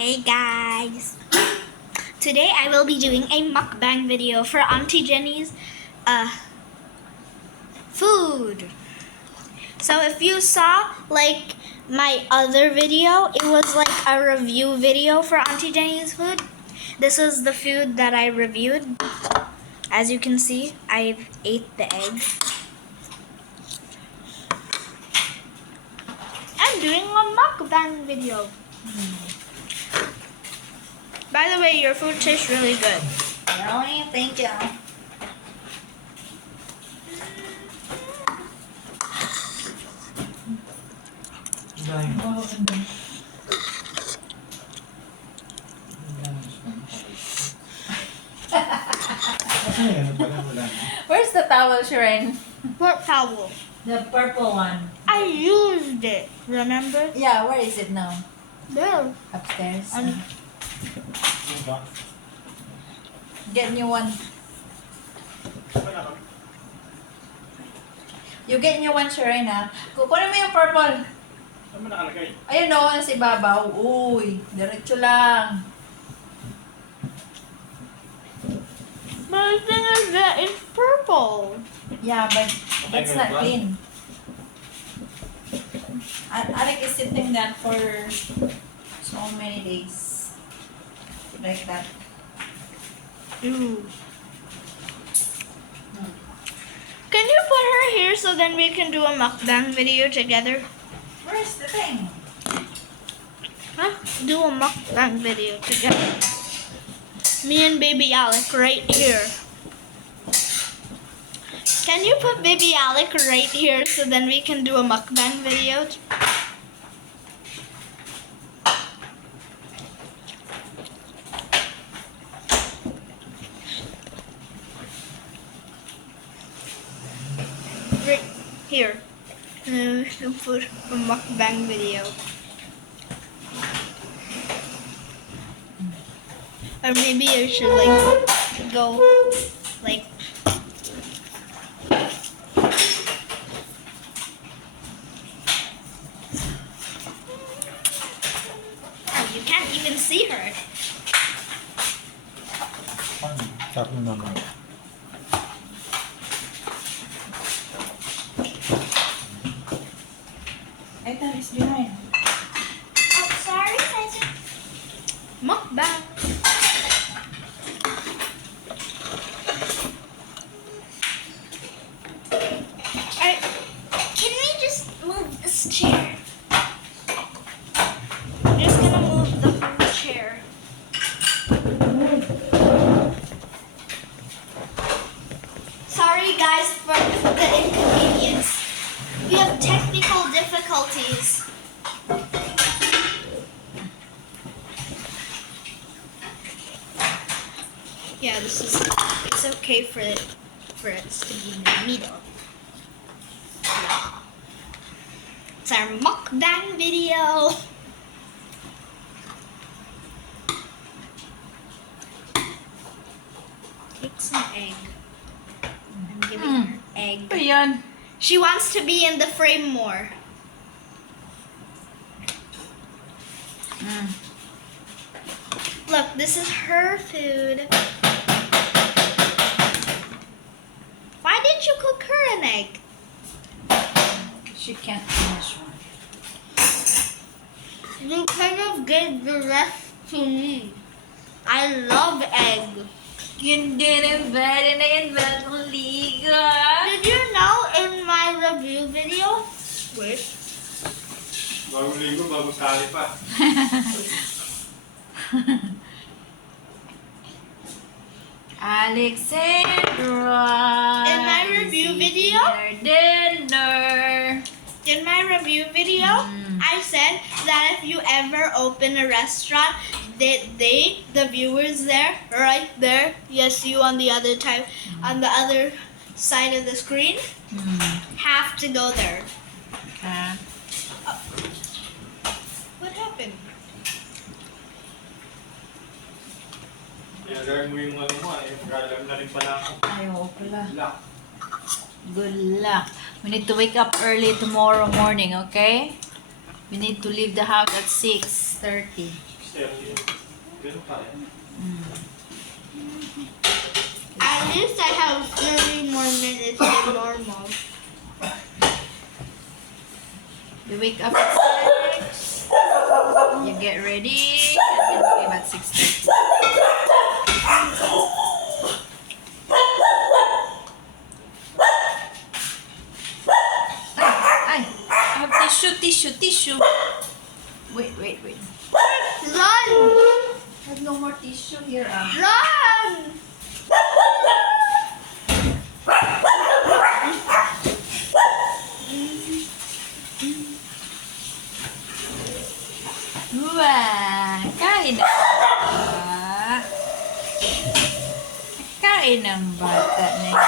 Hey guys! Today I will be doing a mukbang video for Auntie Jenny's food. So if you saw like my other video, it was like a review video for Auntie Jenny's food. This is the food that I reviewed. As you can see, I've ate the egg. I'm doing a mukbang video. By the way, your food tastes really good. Really? Thank you. Where's the towel, Shireen? What towel? The purple one. I used it, remember? Yeah, where is it now? There. Upstairs. Um, Get new one. You get new one, Shireen, ha? Kukunin mo yung purple. Saan mo nakalagay? Ayun o, nasa ibabaw. Uy, diretso lang. But the thing is that it's purple. Yeah, but that's not clean. Alec is sitting that for so many days. Like that. Ooh. Can you put her here so then we can do a mukbang video together? Where's the thing? Huh? Do a mukbang video together. Me and baby Alec right here. Can you put baby Alec right here so then we can do a mukbang video? Right here. And then we can put a mukbang video. Or maybe I should like go like oh, you can't even see her. Sabi mo naman. Ethan is behind. Oh, sorry, I said mukbang. Alright, can we just move this chair? I'm just gonna move the whole chair. Sorry guys for the inconvenience. We have technical difficulties. Yeah, it's okay for it to be in the middle. Yeah. It's our mukbang video. Take some egg. I'm giving her egg. Ayan. She wants to be in the frame more. Look, this is her food. Why didn't you cook her an egg? She can't finish one. You kind of gave the rest to me. I love egg. You didn't bet and I invest only. Did you know in my review video? Wait. Bagong ligo, bagong sali pa. Alexandra. In my review video? Dinner. In my review video, I said that if you ever open a restaurant, the viewers there, right there, yes, you on the other side of the screen, have to go there. Okay. What happened? Kaya gawin mo yung ano mo, mag-alam na rin pala ako. Ayaw pala. Lock. Good luck. We need to wake up early tomorrow morning, okay? We need to leave the house at 6:30. 6:30. Ganun pa rin. At least I have 30 more minutes than normal. You wake up at 6. You get ready. And then leave at 6:30. Ay! I have tissue. Wait. Run! I have no more tissue here. Run! Wow! Kain na ba? Kain ng bata na yun.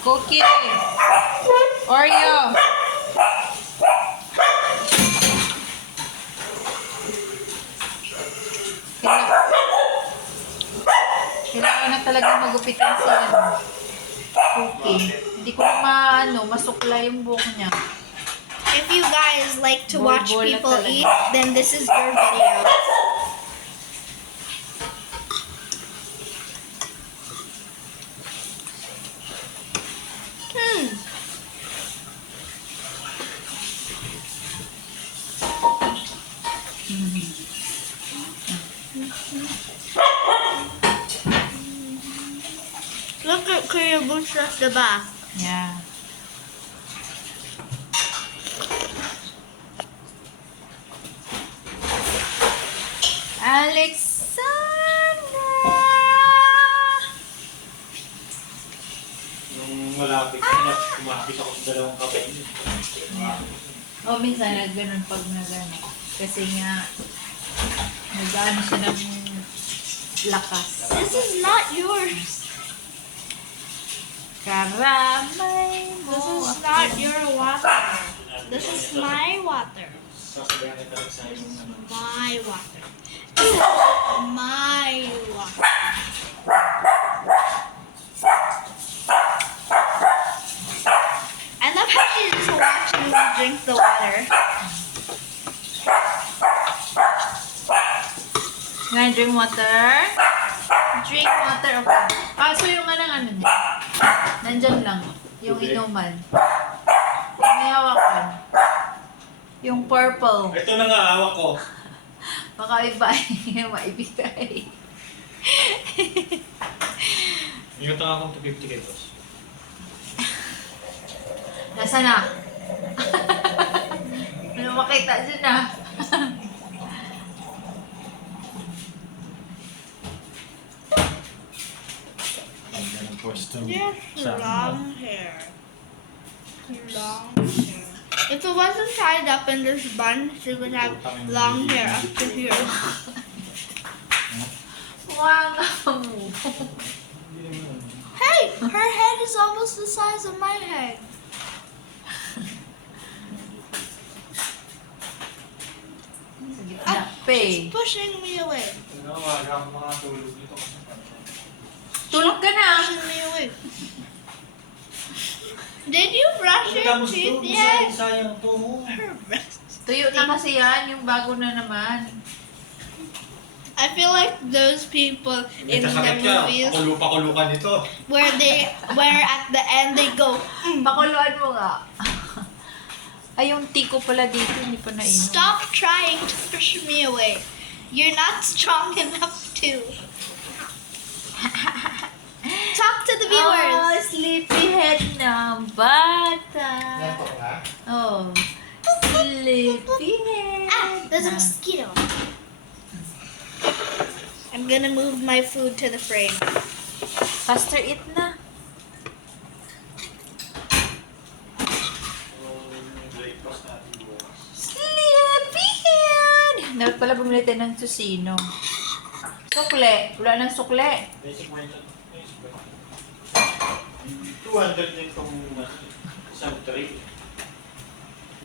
Cookie! Oreo! Kailangan na talaga magupitan si Cookie. Hindi ko na masukla yung buhok niya. If you guys like to watch Bol-bol na people talaga. eat, then this is your video. Look at Kuya Bush at the back. Yeah. Alexandra! Nung malapit na, kumapit ako sa dalawang kamay niya. Minsan ganun pag nagano. Kasi nga, nag-ano siya ng lakas. This is not yours. Karamay mo. This is not your water. This is my water. Sasabihan kita rin sa yung ano. My water. This is my water. I love how she just watches me drink the water. You wanna drink water? Drink water, okay. Kaso yung ano niya. Nandyan lang. Yung Okay. inuman. Yung may hawakan. Yung purple. Ito na nga, hawak ko. Baka iba maibigay. Yung tanga akong 250 kay boss. Nasaan na? Ano makita dyan na? Ganda ng pwesto. Yes, long hair. Long hair. If it wasn't tied up in this bun, she would have long hair up to here. Wow! Hey, her head is almost the size of my head. Pay. She's pushing me away. Ano, wala akong mga tulog nito. Tulog ka na! Pushing me away. Did you brush your teeth yet? Sayang to mo. Her breast. Tuyo na kasi yan, yung bago na naman. I feel like those people in the movies Pakulupa-kulukan nito. where at the end they go, Pakuluan mo nga. Ay, yung tiko pala dito, hindi pa nainom. stop trying to push me away. You're not strong enough to. Talk to the viewers. Oh, sleepyhead na bata. Oh, sleepyhead. Ah, there's a mosquito. I'm gonna move my food to the frame. Faster eat na. Breakfast natin bukas. Sleepyhead! Dapat pala bumili tayo ng susino. Sukle. Wala nang sukle. Basic mindset. 200 din itong isang tray.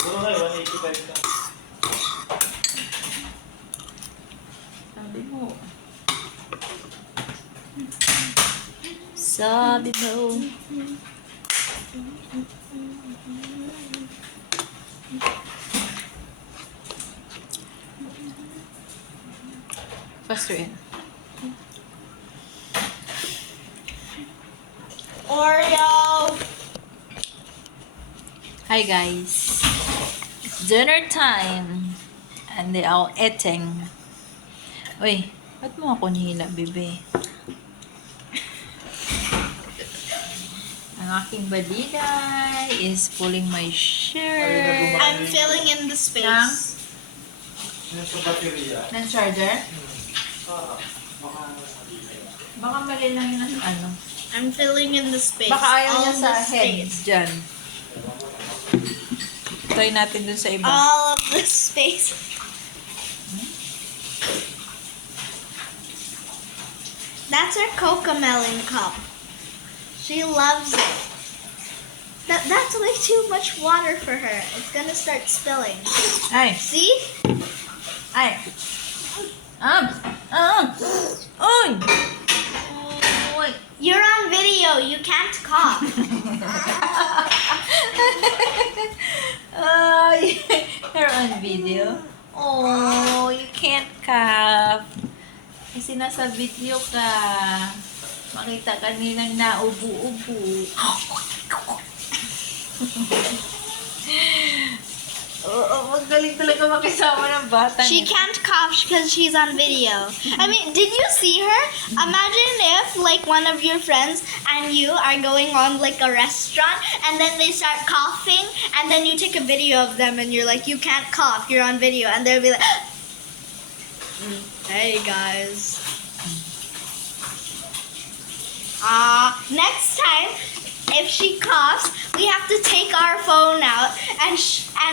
Siguro ngayon, 185 na. Sabi mo. Sabi mo. Faster in. Oreo. Hi guys. It's dinner time. And they are eating. Uy, ba't mo ako nihila, bebe? Ang aking baliday is pulling my shirt. I'm filling in the space. Yung sa baterya. Ng charger? Baka Baka mali lang yung ano. I'm filling in the space. Baka ayaw niya All sa the head space. dyan. Try natin dun sa iba. All of the space. That's her cocomelon cup. She loves it. That's way too much water for her. It's gonna start spilling. Ay! See? Ay! Uy! Uy! You're on video. You can't cough. You're on video. Oh, you can't cough. Kasi nasa video ka. Makita ka nilang naubo-ubo. Magaling talaga makisama ng bata. She can't cough because she's on video. I mean, did you see her? Imagine if, like, one of your friends and you are going on, like, a restaurant and then they start coughing and then you take a video of them and you're like, you can't cough, you're on video. And they'll be like, hey, guys. Next time, if she coughs, we have to take our phone out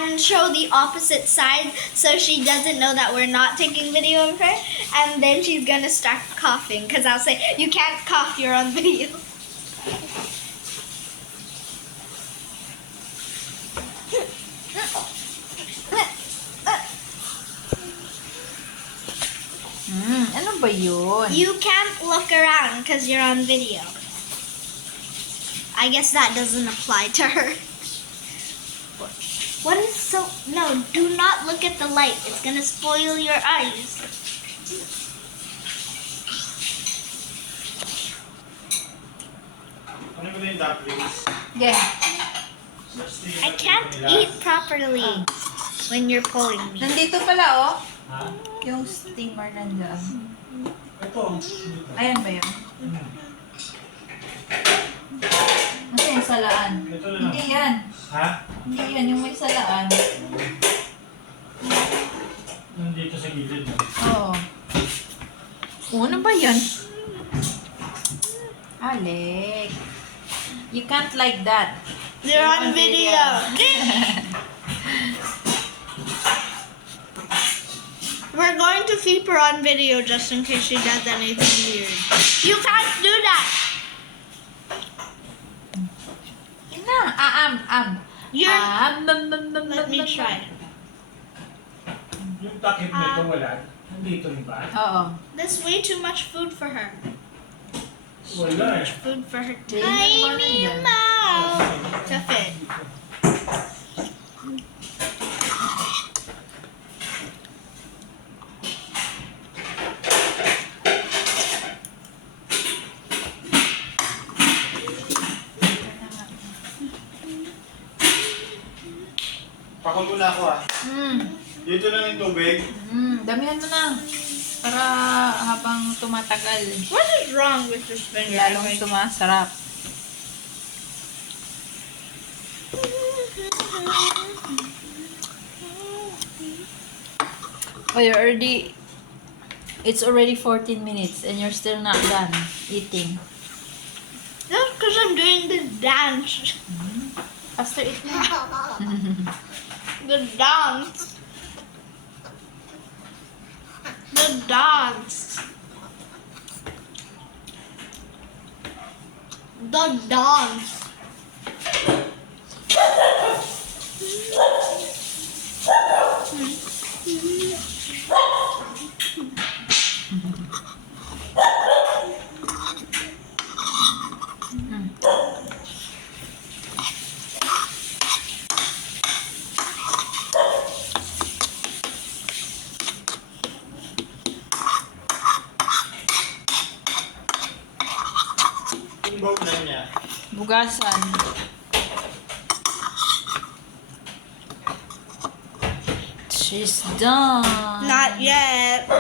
and show the opposite side so she doesn't know that we're not taking video of her. And then she's gonna start coughing because I'll say, you can't cough, you're on video. Ano ba yun? You can't look around because you're on video. I guess that doesn't apply to her. What is so... No, do not look at the light. It's gonna spoil your eyes. Ano ba yung dumplings? Yeah. I can't eat properly when you're pulling me. Nandito pala, oh. Ha? Yung steamer nandiyan. Ito. Ayan ba yun? Kasi yung salaan. Ito na lang. Hindi yan. Ha? Hindi yan. Yung may salaan. Nandito sa gilid. Oo. Oh, ano ba yan? Alec. You can't like that. You're on video. We're going to keep her on video just in case she does anything weird. You can't do that. Na, Let me try. Yung takip na ito wala. Nandito rin ba? Oo. That's way too much food for her. Wala eh. Food for her Tiny tiny mouth to fit. Pakulo na ako ah. Dito lang yung tubig. Damihan mo na. Para habang tumatagal, What is wrong with this finger? lalong sumasarap. Oh, it's already 14 minutes and you're still not done eating. That's because I'm doing the dance. Faster eat na. The dance. The dance. The dance. Hugasan. She's done. Not yet.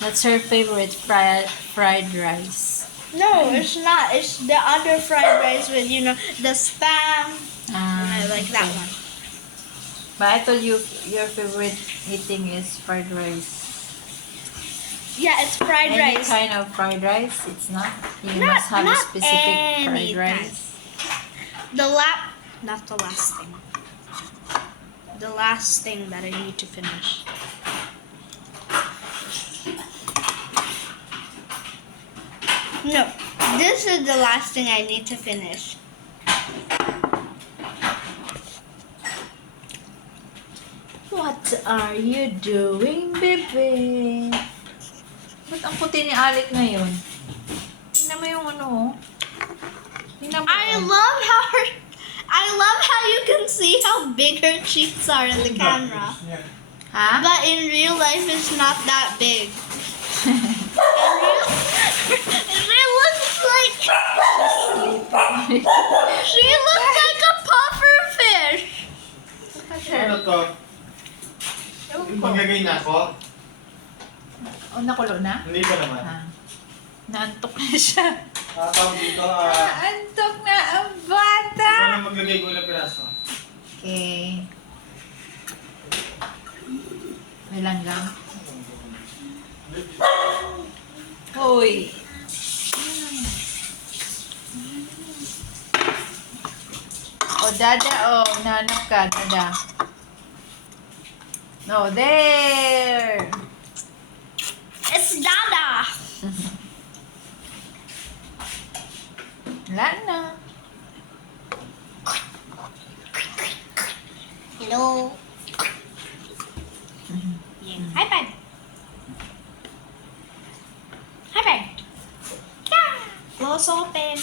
That's her favorite fried rice. No, it's not. It's the other fried rice with, the spam. I like that okay. one. But I told you your favorite eating is fried rice. Yeah, it's fried Any rice. kind of fried rice, it's not. You Not- must have a not specific any fried rice. Not the last thing. The last thing that I need to finish. No, this is the last thing I need to finish. What are you doing, baby? Ba't ang puti ni Alec ngayon? Tingnan mo yung ano, oh. Tingnan mo. I love how you can see how big her cheeks are in the camera. Ha? But in real life, it's not that big. It looks like she looks like a puffer fish. Ano to? Ewan ko. Maglagay na ako? O, nakulo na? Hindi pa naman. Ha? Naantok na siya. Tawag dito, Naantok na ang bata! ito na maglagay ko ilang piraso. Okay. May langgam. Hoy! O, Dada, nanap ka, Dada. No, there! It's Dada. Wala na. Hello. Yeah. High five. High five. Yeah. Close open.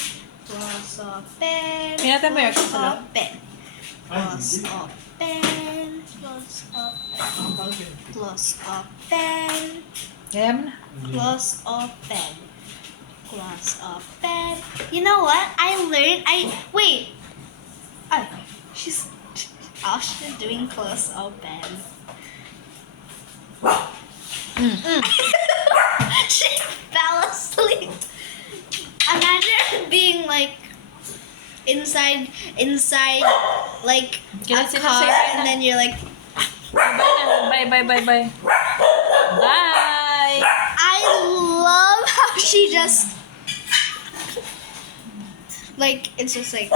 Close open. Pinatay mo yung Close kasalaw? open. Close open. Close open. Close open. Kaya mo na. Close open. Close open. You know what? Wait. Oh, she's doing close open. She fell asleep. Imagine being like inside like Can I a sit car outside right and now? then you're like, Bye na. Bye, bye, bye, bye. Bye! I love how she just like it's just like